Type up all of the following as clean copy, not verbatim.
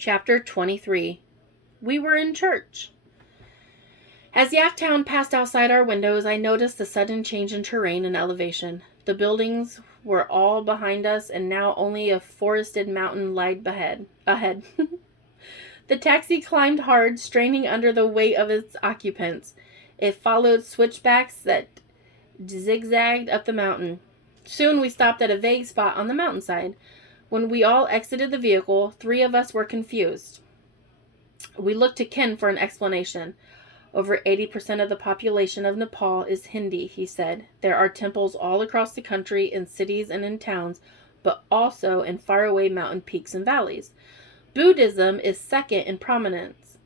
Chapter 23. We were in church. As Yaktown passed outside our windows, I noticed the sudden change in terrain and elevation. The buildings were all behind us, and now only a forested mountain lied ahead. The taxi climbed hard, straining under the weight of its occupants. It followed switchbacks that zigzagged up the mountain. Soon we stopped at a vague spot on the mountainside. When we all exited the vehicle, 3 of us were confused. We looked to Ken for an explanation. Over 80% of the population of Nepal is Hindi, he said. There are temples all across the country, in cities and in towns, but also in faraway mountain peaks and valleys. Buddhism is second in prominence.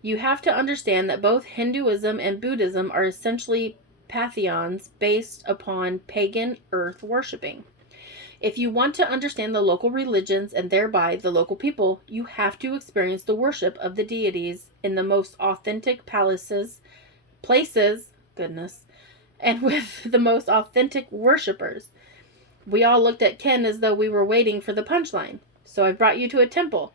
You have to understand that both Hinduism and Buddhism are essentially pantheons based upon pagan earth worshipping. If you want to understand the local religions and thereby the local people, you have to experience the worship of the deities in the most authentic places, and with the most authentic worshippers. We all looked at Ken as though we were waiting for the punchline. So I brought you to a temple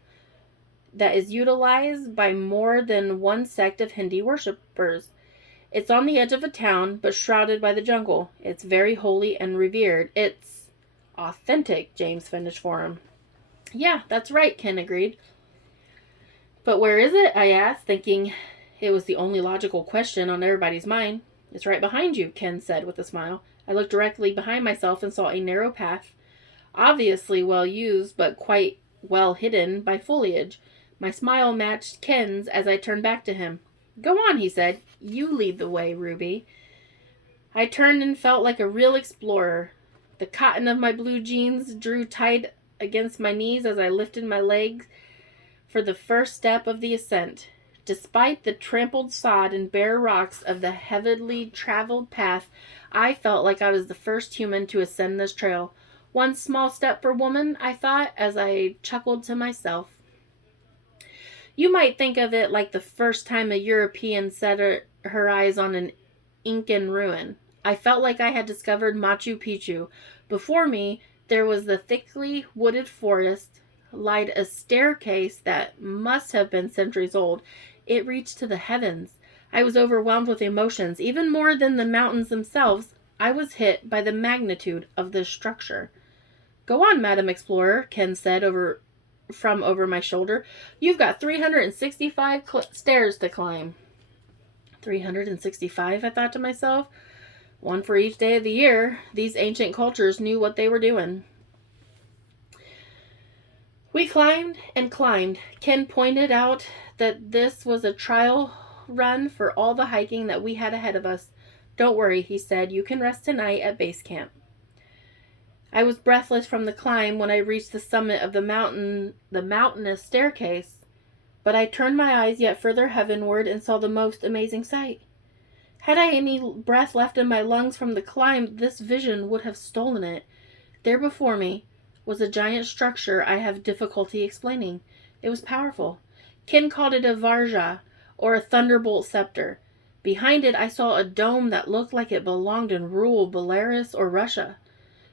that is utilized by more than one sect of Hindi worshippers. It's on the edge of a town, but shrouded by the jungle. It's very holy and revered. It's authentic, James finished for him. Yeah, that's right, Ken agreed. But where is it? I asked, thinking it was the only logical question on everybody's mind. It's right behind you, Ken said with a smile. I looked directly behind myself and saw a narrow path, obviously well used, but quite well hidden by foliage. My smile matched Ken's as I turned back to him. Go on, he said. You lead the way, Ruby. I turned and felt like a real explorer. The cotton of my blue jeans drew tight against my knees as I lifted my legs for the first step of the ascent. Despite the trampled sod and bare rocks of the heavily traveled path, I felt like I was the first human to ascend this trail. One small step for woman, I thought, as I chuckled to myself. You might think of it like the first time a European set her eyes on an Incan ruin. I felt like I had discovered Machu Picchu. Before me, there was the thickly wooded forest, lied a staircase that must have been centuries old. It reached to the heavens. I was overwhelmed with emotions. Even more than the mountains themselves, I was hit by the magnitude of this structure. Go on, Madam Explorer, Ken said from over my shoulder. You've got 365 stairs to climb. 365, I thought to myself. One for each day of the year. These ancient cultures knew what they were doing. We climbed and climbed. Ken pointed out that this was a trial run for all the hiking that we had ahead of us. Don't worry, he said. You can rest tonight at base camp. I was breathless from the climb when I reached the summit of the mountainous staircase, but I turned my eyes yet further heavenward and saw the most amazing sight. Had I any breath left in my lungs from the climb, this vision would have stolen it. There before me was a giant structure I have difficulty explaining. It was powerful. Ken called it a Varja, or a thunderbolt scepter. Behind it I saw a dome that looked like it belonged in rural Belarus or Russia.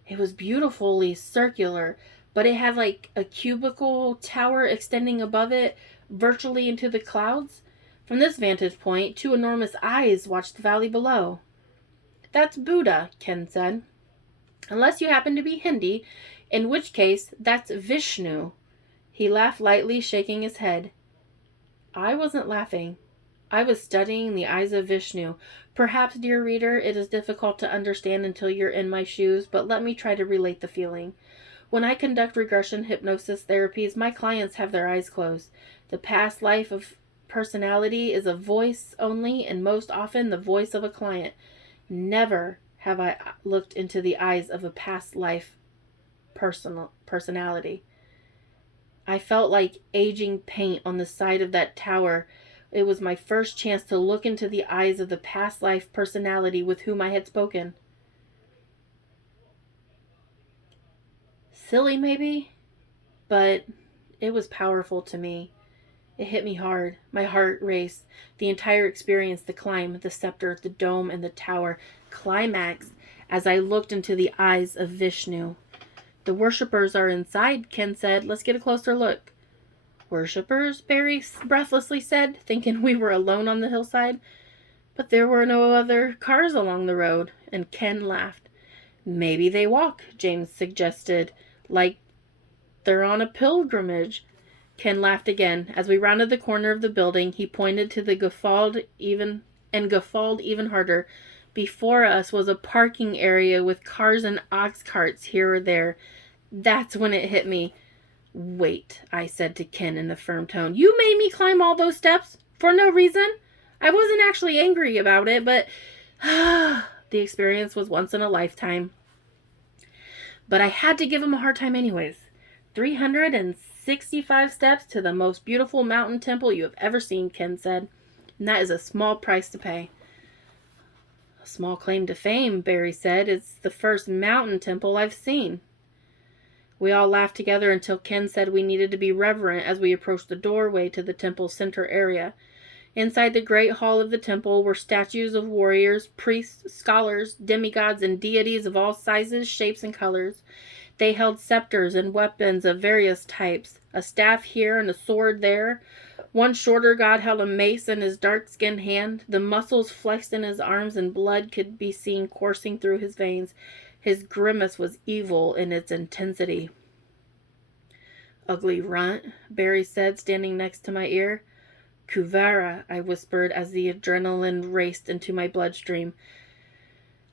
It was beautifully circular, but it had like a cubical tower extending above it, virtually into the clouds. From this vantage point, 2 enormous eyes watched the valley below. That's Buddha, Ken said. Unless you happen to be Hindi, in which case that's Vishnu. He laughed lightly, shaking his head. I wasn't laughing. I was studying the eyes of Vishnu. Perhaps, dear reader, it is difficult to understand until you're in my shoes, but let me try to relate the feeling. When I conduct regression hypnosis therapies, my clients have their eyes closed. The past life of personality is a voice only, and most often the voice of a client. Never have I looked into the eyes of a past life personality. I felt like aging paint on the side of that tower. It was my first chance to look into the eyes of the past life personality with whom I had spoken. Silly, maybe, but it was powerful to me. It hit me hard. My heart raced. The entire experience, the climb, the scepter, the dome, and the tower, climaxed as I looked into the eyes of Vishnu. The worshippers are inside, Ken said. Let's get a closer look. Worshippers? Barry breathlessly said, thinking we were alone on the hillside. But there were no other cars along the road, and Ken laughed. Maybe they walk, James suggested, like they're on a pilgrimage. Ken laughed again. As we rounded the corner of the building, he pointed to the guffawed even harder. Before us was a parking area with cars and ox carts here or there. That's when it hit me. Wait, I said to Ken in a firm tone. You made me climb all those steps? For no reason? I wasn't actually angry about it, but the experience was once in a lifetime. But I had to give him a hard time anyways. 365 steps to the most beautiful mountain temple you have ever seen, Ken said. And that is a small price to pay. A small claim to fame, Barry said. It's the first mountain temple I've seen. We all laughed together until Ken said we needed to be reverent as we approached the doorway to the temple's center area. Inside the great hall of the temple were statues of warriors, priests, scholars, demigods, and deities of all sizes, shapes, and colors. They held scepters and weapons of various types, a staff here and a sword there. One shorter god held a mace in his dark-skinned hand. The muscles flexed in his arms and blood could be seen coursing through his veins. His grimace was evil in its intensity. Ugly runt, Barry said, standing next to my ear. Kuvara, I whispered as the adrenaline raced into my bloodstream.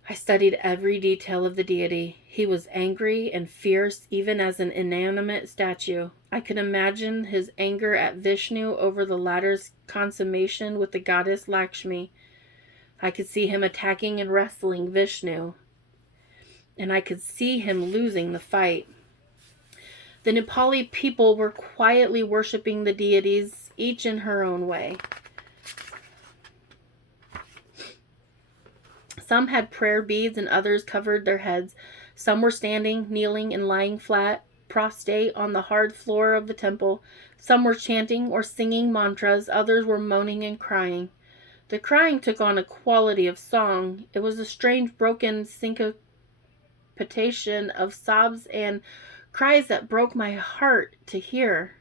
I studied every detail of the deity. He was angry and fierce, even as an inanimate statue. I could imagine his anger at Vishnu over the latter's consummation with the goddess Lakshmi. I could see him attacking and wrestling Vishnu, and I could see him losing the fight. The Nepali people were quietly worshipping the deities, each in her own way. Some had prayer beads and others covered their heads. Some were standing, kneeling, and lying flat, prostrate on the hard floor of the temple. Some were chanting or singing mantras. Others were moaning and crying. The crying took on a quality of song. It was a strange broken syncopation of sobs and cries that broke my heart to hear.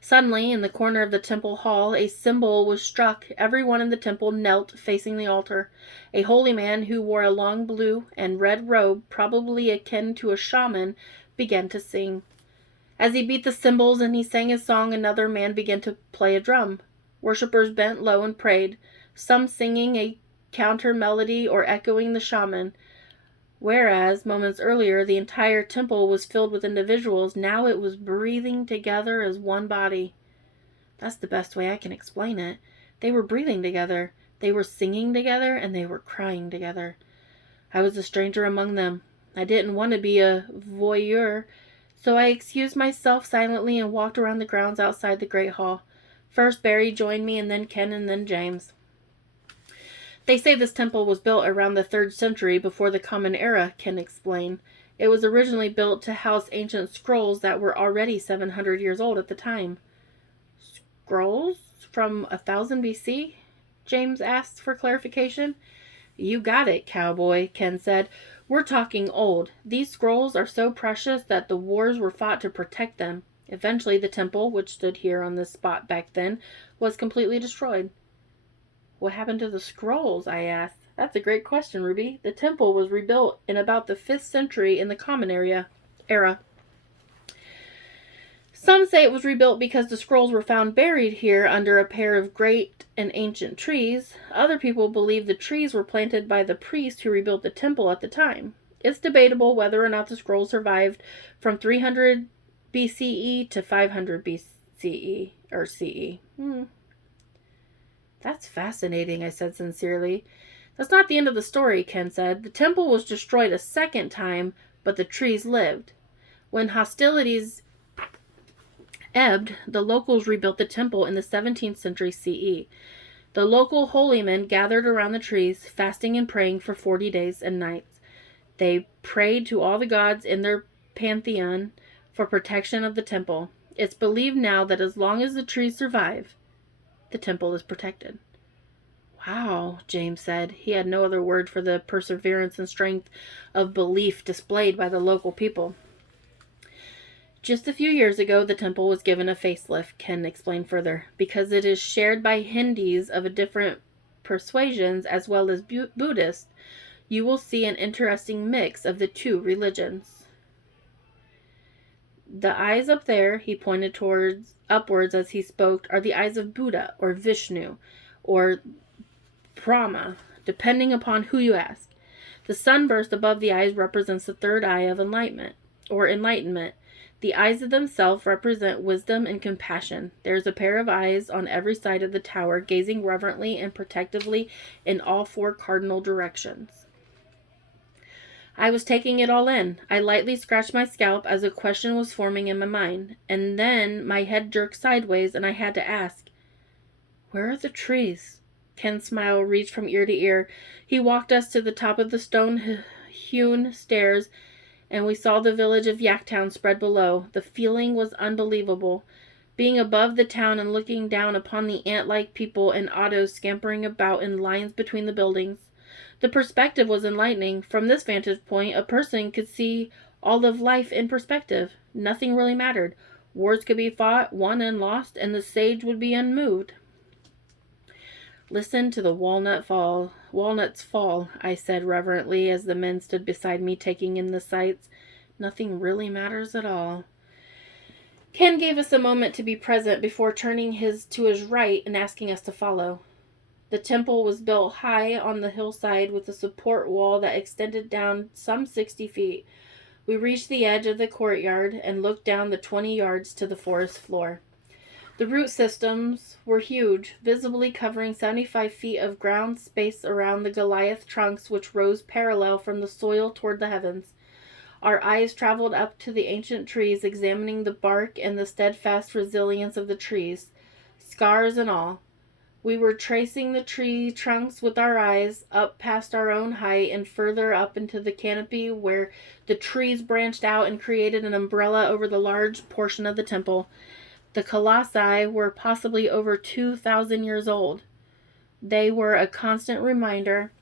Suddenly, in the corner of the temple hall, a cymbal was struck. Everyone in the temple knelt, facing the altar. A holy man who wore a long blue and red robe, probably akin to a shaman, began to sing. As he beat the cymbals and he sang his song, another man began to play a drum. Worshippers bent low and prayed, some singing a counter melody or echoing the shaman. Whereas, moments earlier, the entire temple was filled with individuals, now it was breathing together as one body. That's the best way I can explain it. They were breathing together, they were singing together, and they were crying together. I was a stranger among them. I didn't want to be a voyeur, so I excused myself silently and walked around the grounds outside the great hall. First Barry joined me, and then Ken, and then James. They say this temple was built around the 3rd century before the Common Era, Ken explained. It was originally built to house ancient scrolls that were already 700 years old at the time. Scrolls from 1000 BC? James asked for clarification. You got it, cowboy, Ken said. We're talking old. These scrolls are so precious that the wars were fought to protect them. Eventually, the temple, which stood here on this spot back then, was completely destroyed. What happened to the scrolls? I asked. That's a great question, Ruby. The temple was rebuilt in about the 5th century in the Common Era. Some say it was rebuilt because the scrolls were found buried here under a pair of great and ancient trees. Other people believe the trees were planted by the priest who rebuilt the temple at the time. It's debatable whether or not the scrolls survived from 300 BCE to 500 BCE or CE. That's fascinating, I said sincerely. That's not the end of the story, Ken said. The temple was destroyed a second time, but the trees lived. When hostilities ebbed, the locals rebuilt the temple in the 17th century CE. The local holy men gathered around the trees, fasting and praying for 40 days and nights. They prayed to all the gods in their pantheon for protection of the temple. It's believed now that as long as the trees survive, the temple is protected. Wow, James said. He had no other word for the perseverance and strength of belief displayed by the local people. Just a few years ago, the temple was given a facelift, Ken explained further, because it is shared by Hindus of different persuasions as well as Buddhists. You will see an interesting mix of the two religions. The eyes up there, he pointed towards upwards as he spoke, are the eyes of Buddha or Vishnu or Brahma, depending upon who you ask. The sunburst above the eyes represents the third eye of enlightenment. The eyes of themselves represent wisdom and compassion. There is a pair of eyes on every side of the tower, gazing reverently and protectively in all four cardinal directions. I was taking it all in. I lightly scratched my scalp as a question was forming in my mind, and then my head jerked sideways and I had to ask, "Where are the trees?" Ken's smile reached from ear to ear. He walked us to the top of the stone-hewn stairs, and we saw the village of Yaktown spread below. The feeling was unbelievable. Being above the town and looking down upon the ant-like people and autos scampering about in lines between the buildings. The perspective was enlightening. From this vantage point, a person could see all of life in perspective. Nothing really mattered. Wars could be fought, won, and lost, and the sage would be unmoved. "Listen to the walnuts fall," I said reverently as the men stood beside me taking in the sights. Nothing really matters at all. Ken gave us a moment to be present before turning to his right and asking us to follow. The temple was built high on the hillside with a support wall that extended down some 60 feet. We reached the edge of the courtyard and looked down the 20 yards to the forest floor. The root systems were huge, visibly covering 75 feet of ground space around the Goliath trunks which rose parallel from the soil toward the heavens. Our eyes traveled up to the ancient trees, examining the bark and the steadfast resilience of the trees, scars and all. We were tracing the tree trunks with our eyes, up past our own height and further up into the canopy where the trees branched out and created an umbrella over the large portion of the temple. The colossi were possibly over 2,000 years old. They were a constant reminder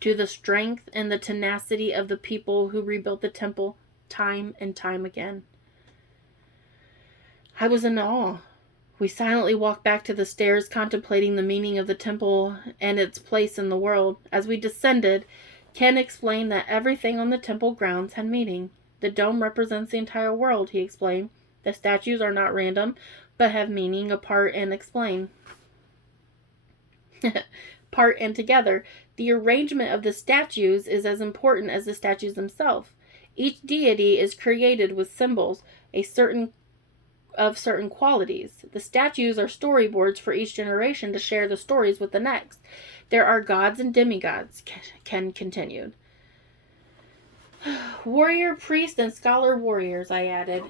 to the strength and the tenacity of the people who rebuilt the temple time and time again. I was in awe. We silently walked back to the stairs, contemplating the meaning of the temple and its place in the world. As we descended, Ken explained that everything on the temple grounds had meaning. The dome represents the entire world, he explained. The statues are not random, but have meaning apart and explain. Part and together. The arrangement of the statues is as important as the statues themselves. Each deity is created with symbols of certain qualities. The statues are storyboards for each generation to share the stories with the next. There are gods and demigods, Ken continued. Warrior, priest, and scholar warriors, I added.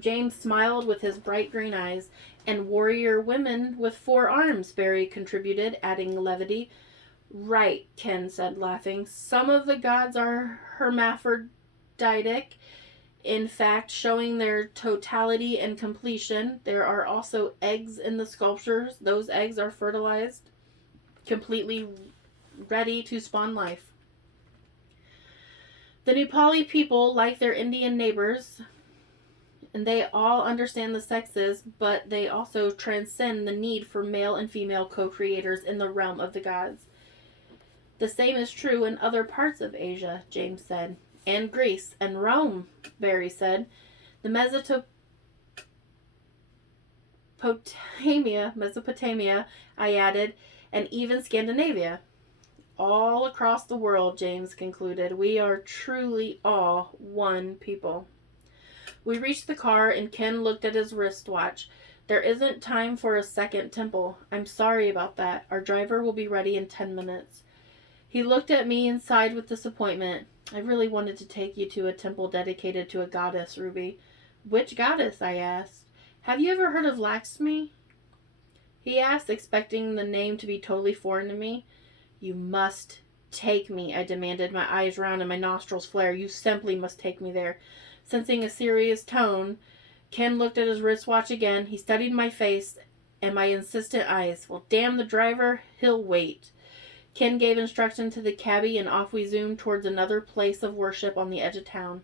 James smiled with his bright green eyes. And warrior women with 4 arms, Barry contributed, adding levity. Right, Ken said, laughing. Some of the gods are hermaphroditic, in fact, showing their totality and completion. There are also eggs in the sculptures. Those eggs are fertilized, completely ready to spawn life. The Nepali people, like their Indian neighbors, and they all understand the sexes, but they also transcend the need for male and female co-creators in the realm of the gods. The same is true in other parts of Asia, James said. And Greece and Rome, Barry said. The Mesopotamia, I added, and even Scandinavia. All across the world, James concluded, we are truly all one people. We reached the car and Ken looked at his wristwatch. There isn't time for a second temple. I'm sorry about that. Our driver will be ready in 10 minutes. He looked at me and sighed with disappointment. I really wanted to take you to a temple dedicated to a goddess, Ruby. Which goddess? I asked. Have you ever heard of Lakshmi? He asked, expecting the name to be totally foreign to me. You must take me, I demanded, my eyes round and my nostrils flare. You simply must take me there. Sensing a serious tone, Ken looked at his wristwatch again. He studied my face and my insistent eyes. Well, damn the driver. He'll wait. Ken gave instruction to the cabbie and off we zoomed towards another place of worship on the edge of town.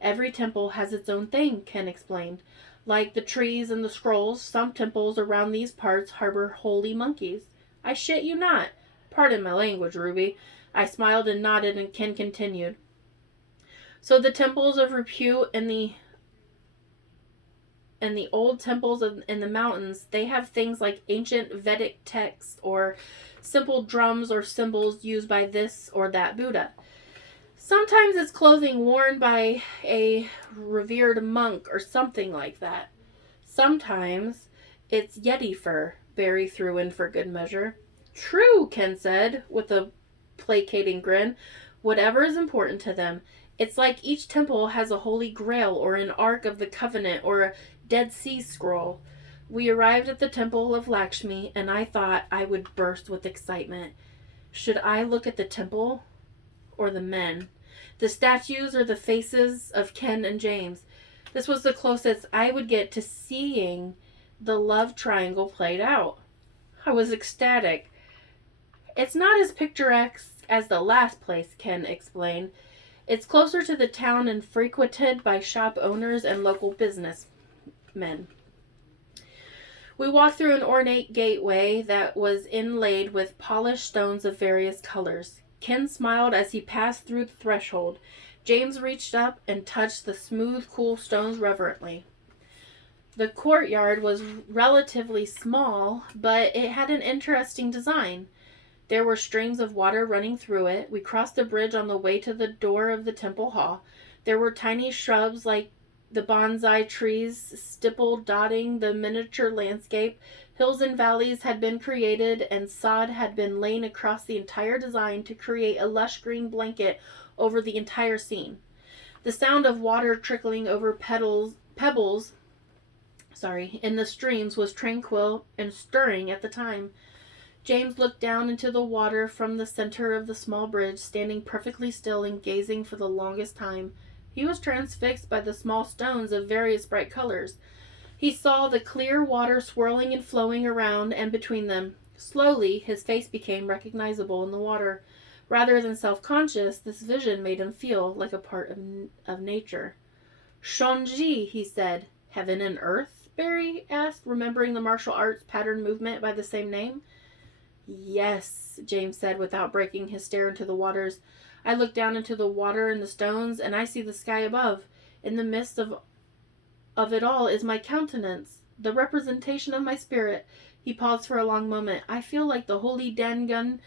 Every temple has its own thing, Ken explained. Like the trees and the scrolls, some temples around these parts harbor holy monkeys. I shit you not. Pardon my language, Ruby. I smiled and nodded, and Ken continued. So the temples of repute and the old temples in the mountains, they have things like ancient Vedic texts or simple drums or symbols used by this or that Buddha. Sometimes it's clothing worn by a revered monk or something like that. Sometimes it's Yeti fur, Barry threw in for good measure. True, Ken said, with a placating grin. Whatever is important to them. It's like each temple has a holy grail or an Ark of the Covenant or a Dead Sea Scroll. We arrived at the temple of Lakshmi, and I thought I would burst with excitement. Should I look at the temple or the men? The statues or the faces of Ken and James? This was the closest I would get to seeing the love triangle played out. I was ecstatic. It's not as picturesque as the last place, Ken explained. It's closer to the town and frequented by shop owners and local businessmen. We walked through an ornate gateway that was inlaid with polished stones of various colors. Ken smiled as he passed through the threshold. James reached up and touched the smooth, cool stones reverently. The courtyard was relatively small, but it had an interesting design. There were streams of water running through it. We crossed the bridge on the way to the door of the temple hall. There were tiny shrubs like the bonsai trees stippled dotting the miniature landscape. Hills and valleys had been created, and sod had been laid across the entire design to create a lush green blanket over the entire scene. The sound of water trickling over pebbles in the streams was tranquil and stirring at the time. James looked down into the water from the center of the small bridge, standing perfectly still and gazing for the longest time. He was transfixed by the small stones of various bright colors. He saw the clear water swirling and flowing around and between them. Slowly, his face became recognizable in the water. Rather than self-conscious, this vision made him feel like a part of nature. Shonji, he said. Heaven and earth? Barry asked, remembering the martial arts pattern movement by the same name. Yes, James said without breaking his stare into the waters. I look down into the water and the stones, and I see the sky above. In the midst of it all is my countenance, the representation of my spirit. He paused for a long moment. I feel like the holy Dangun,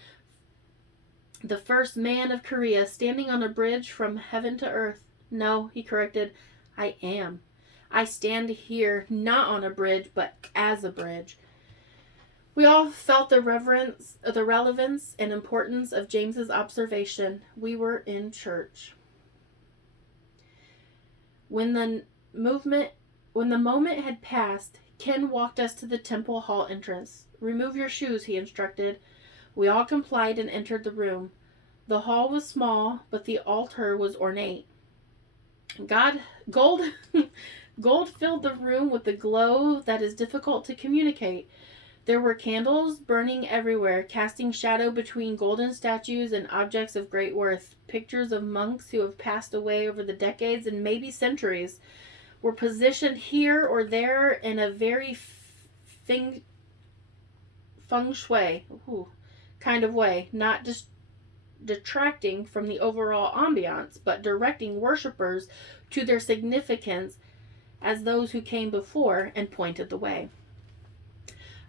the first man of Korea, standing on a bridge from heaven to earth. No, he corrected, I am. I stand here not on a bridge, but as a bridge. We all felt the relevance and importance of James's observation. We were in church. When the moment had passed, Ken walked us to the temple hall entrance. Remove your shoes, he instructed. We all complied and entered the room. The hall was small, but the altar was ornate. Gold filled the room with a glow that is difficult to communicate. There were candles burning everywhere, casting shadow between golden statues and objects of great worth. Pictures of monks who have passed away over the decades and maybe centuries were positioned here or there in a very feng shui kind of way, not just detracting from the overall ambiance, but directing worshippers to their significance as those who came before and pointed the way.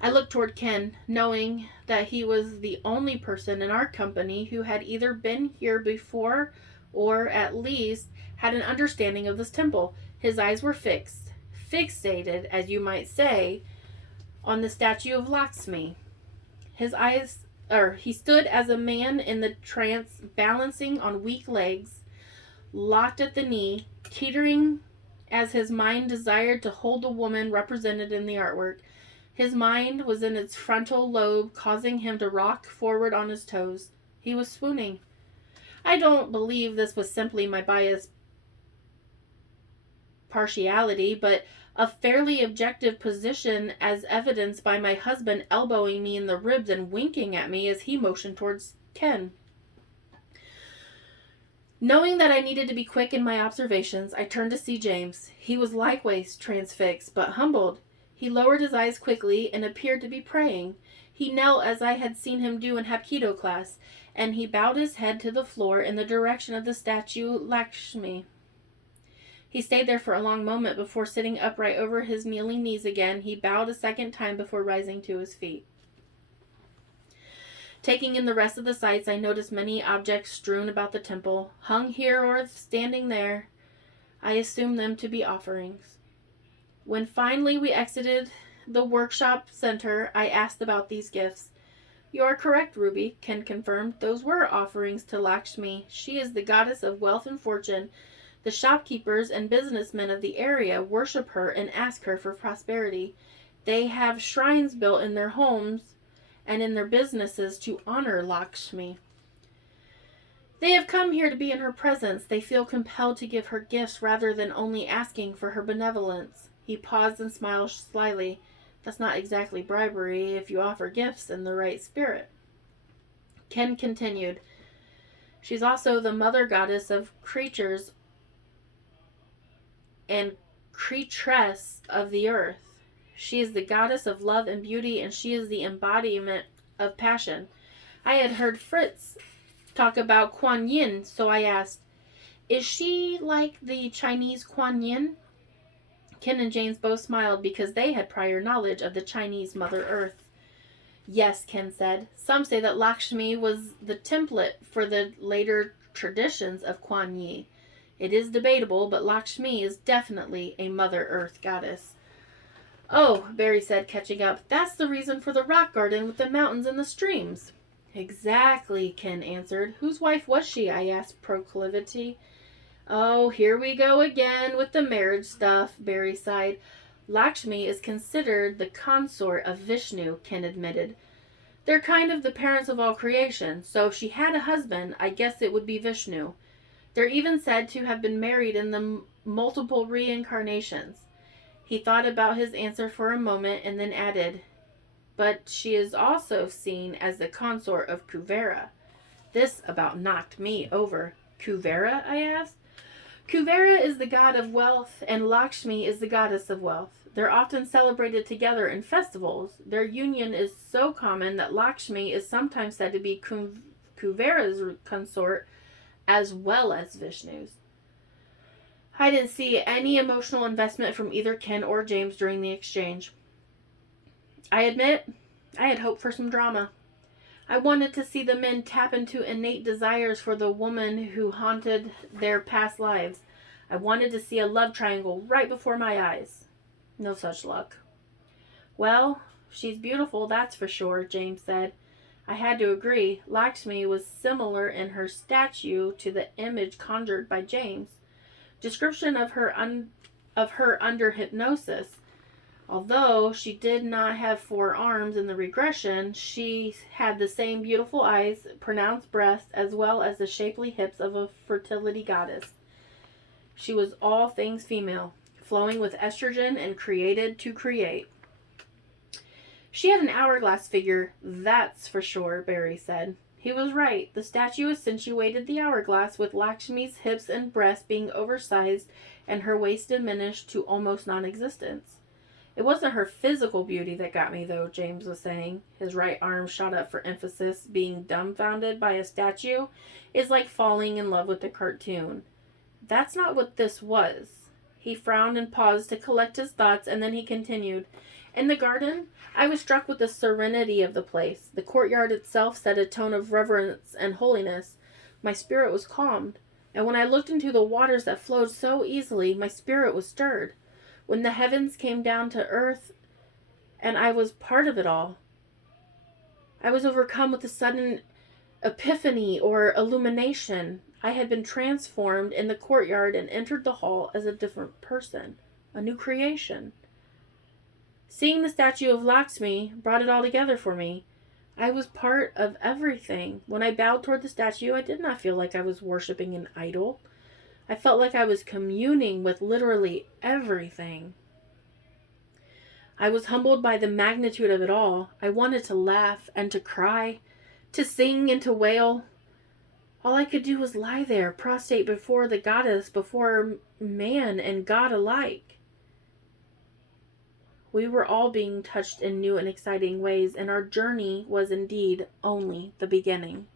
I looked toward Ken, knowing that he was the only person in our company who had either been here before or at least had an understanding of this temple. His eyes were fixated, as you might say, on the statue of Lakshmi. He stood as a man in the trance, balancing on weak legs, locked at the knee, teetering as his mind desired to hold the woman represented in the artwork. His mind was in its frontal lobe, causing him to rock forward on his toes. He was swooning. I don't believe this was simply my biased partiality, but a fairly objective position as evidenced by my husband elbowing me in the ribs and winking at me as he motioned towards Ken. Knowing that I needed to be quick in my observations, I turned to see James. He was likewise transfixed, but humbled. He lowered his eyes quickly and appeared to be praying. He knelt as I had seen him do in Hapkido class, and he bowed his head to the floor in the direction of the statue Lakshmi. He stayed there for a long moment before sitting upright over his kneeling knees again. He bowed a second time before rising to his feet. Taking in the rest of the sights, I noticed many objects strewn about the temple, hung here or standing there. I assumed them to be offerings. When finally we exited the workshop center, I asked about these gifts. You are correct, Ruby, Ken confirmed. Those were offerings to Lakshmi. She is the goddess of wealth and fortune. The shopkeepers and businessmen of the area worship her and ask her for prosperity. They have shrines built in their homes and in their businesses to honor Lakshmi. They have come here to be in her presence. They feel compelled to give her gifts rather than only asking for her benevolence. He paused and smiled slyly. That's not exactly bribery if you offer gifts in the right spirit. Ken continued. She's also the mother goddess of creatures and creatress of the earth. She is the goddess of love and beauty, and she is the embodiment of passion. I had heard Fritz talk about Kuan Yin, so I asked, is she like the Chinese Kuan Yin? Ken and James both smiled because they had prior knowledge of the Chinese Mother Earth. Yes, Ken said. Some say that Lakshmi was the template for the later traditions of Kuan Yin. It is debatable, but Lakshmi is definitely a Mother Earth goddess. Oh, Barry said, catching up. That's the reason for the rock garden with the mountains and the streams. Exactly, Ken answered. Whose wife was she? I asked proclivity. Oh, here we go again with the marriage stuff, Barry sighed. Lakshmi is considered the consort of Vishnu, Ken admitted. They're kind of the parents of all creation, so if she had a husband, I guess it would be Vishnu. They're even said to have been married in the multiple reincarnations. He thought about his answer for a moment and then added, but she is also seen as the consort of Kuvera. This about knocked me over. Kuvera? I asked. Kuvera is the god of wealth, and Lakshmi is the goddess of wealth. They're often celebrated together in festivals. Their union is so common that Lakshmi is sometimes said to be Kuvera's consort as well as Vishnu's. I didn't see any emotional investment from either Ken or James during the exchange. I admit, I had hoped for some drama. I wanted to see the men tap into innate desires for the woman who haunted their past lives. I wanted to see a love triangle right before my eyes. No such luck. Well, she's beautiful, that's for sure, James said. I had to agree. Lakshmi was similar in her statue to the image conjured by James. Description of her under hypnosis. Although she did not have 4 arms in the regression, she had the same beautiful eyes, pronounced breasts, as well as the shapely hips of a fertility goddess. She was all things female, flowing with estrogen and created to create. She had an hourglass figure, that's for sure, Barry said. He was right. The statue accentuated the hourglass, with Lakshmi's hips and breasts being oversized and her waist diminished to almost non-existence. It wasn't her physical beauty that got me, though, James was saying. His right arm shot up for emphasis. Being dumbfounded by a statue is like falling in love with a cartoon. That's not what this was. He frowned and paused to collect his thoughts, and then he continued. In the garden, I was struck with the serenity of the place. The courtyard itself set a tone of reverence and holiness. My spirit was calmed, and when I looked into the waters that flowed so easily, my spirit was stirred. When the heavens came down to earth, and I was part of it all, I was overcome with a sudden epiphany or illumination. I had been transformed in the courtyard and entered the hall as a different person, a new creation. Seeing the statue of Lakshmi brought it all together for me. I was part of everything. When I bowed toward the statue, I did not feel like I was worshiping an idol. I felt like I was communing with literally everything. I was humbled by the magnitude of it all. I wanted to laugh and to cry, to sing and to wail. All I could do was lie there, prostrate before the goddess, before man and God alike. We were all being touched in new and exciting ways, and our journey was indeed only the beginning.